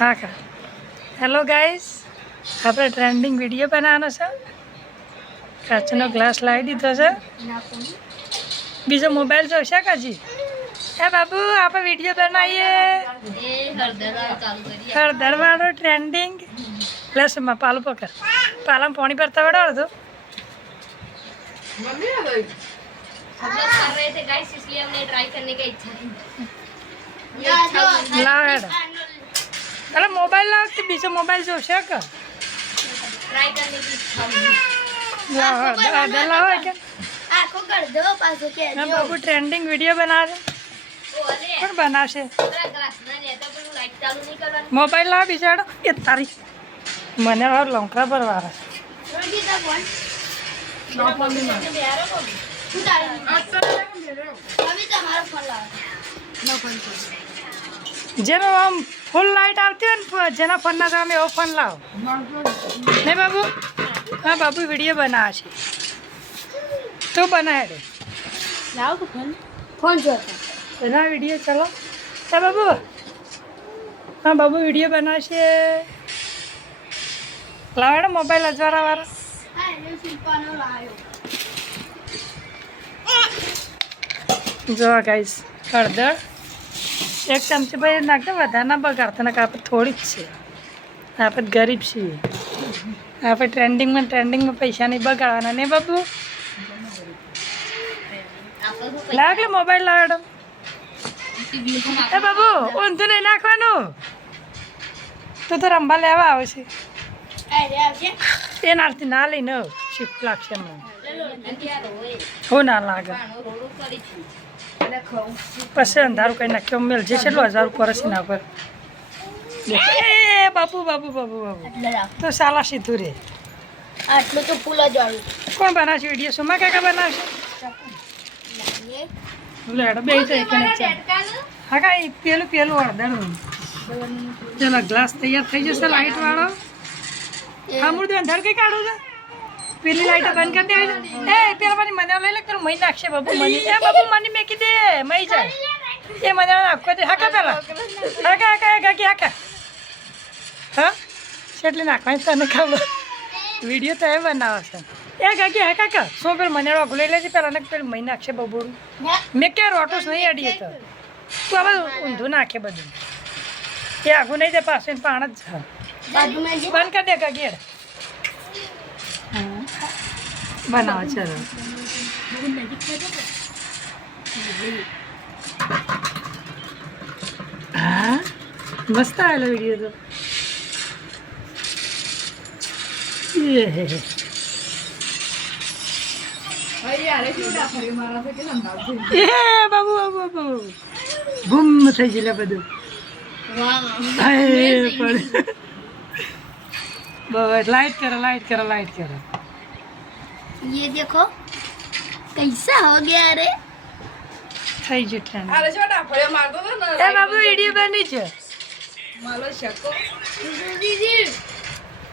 હા કા hello guys આપણે ટ્રેન્ડિંગ વીડિયો બનાવવાનો છે. કાચનો ગ્લાસ લાવી દીધો છે. બીજો મોબાઈલ જોશે કાજી હે બાબુ આપણે વીડિયો બનાવીએ. હળદરવાળો ટ્રેન્ડિંગ ગ્લાસમાં પાલું પકડ. પાલામાં પાણી ભરતા વડો હતો લાવ હેડો. তাহলে মোবাইল লাগতে বিশে মোবাইল જોશે કે? બાબુ ટ્રેન્ડિંગ વીડિયો બનાવે. પણ બનાવશે? મોબાઈલ લાવ બિચારો. એ તારી. મને હવે પર વાળા જેનો આમ ફૂલ લાઇટ આવતી હોય ને જેના ફોનના તમે એવો ફોન લાવો. ને બાબુ? હા બાબુ વીડિયો બનાવે છે. તું બનાવે રે. લાવો તો ફોન. ફોન જોતા. બના વીડિયો ચલો. હા બાબુ. હા બાબુ વીડિયો બનાવશે લાવેડો મોબાઈલ અજવાળા વાળા. જો ગાઈસ હળદર. એક ચમચી ભાઈ નાખે વધારે ના બગાડતા નાખે આપણે થોડી જ છે આપણે ગરીબ છીએ. આપણે ટ્રેન્ડિંગમાં ટ્રેન્ડિંગમાં પૈસા નહીં બગાડવાના નહીં બાપુ? લાગલે મોબાઈલ લાવડો. એ બાબુ ઊંધું નહીં નાખવાનું. તું તો રમવા લેવા આવશે. એ નારથી ના લઈને શિફ્ટ લાગશે મને હું લાગે. પછી અંધારું કઈ નાખ્યો મેલ જે છેલ્લું હજાર ઉપર હશે ના પર. બાપુ બાપુ બાપુ બાપુ. તો સાલા સીધું રે. આટલું તો ફૂલ જ કોણ બનાવશે? વીડિયો સુમા કાકા બનાવશે? લેડ હા કા પેલું પેલું અડધણ ચાલો ગ્લાસ તૈયાર થઈ જશે લાઈટ વાળો. હા અંધાર કઈ કાઢો છે? પેલી લાઈટ બંધ કરી દેવી એ પેલા મને મને લઈ લે કરું મહી નાખશે બાબુ મની. એ બાબુ મની મેકી દે મહી જાય. એ મને નાખવા દે. હાકા પેલા. હાકા હાકા હાકા હાકા હા? કેટલી નાખવાની તને ખબર? વીડિયો તો એ બનાવે છે. એ કાકી હા કાકા શું પેલું મને રોગ લઈ લેજે પેલા ને પેલું મહી નાખશે બબોરું મેં ક્યાં રોટોસ નહીં અડીએ તો. તું હવે ઊંધું નાખે બધું. એ આઘું નહીં જાય પાસે પાણ જ બંધ કરી દે કાકી હેડ. બનાવો ચલો. હા? મસ્ત આવેલો વીડિયો તો. એ બાબુ બાબુ બાબુ. ગુમ થઈ ગયેલા બધું. બસ લાઈટ કરો લાઈટ કરો લાઈટ કરો. ये देखो कैसा हो गया रे થઈ ગયું ટ્રેન એ બાબુ વિડીયો બની છે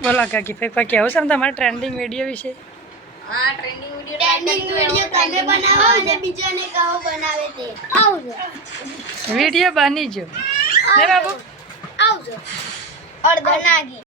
બોલો કાકી ભાઈ કોઈ કેવું છે ને તમારા ટ્રેન્ડિંગ વિડીયો વિશે हाँ ट्रेंडिंग वीडियो ટ્રેન્ડિંગ વિડિયો તમે બનાવો અને બીજાને કહો બનાવે તે આવજો વિડીયો બની જો ને બાબુ આવજો અડધો નાગી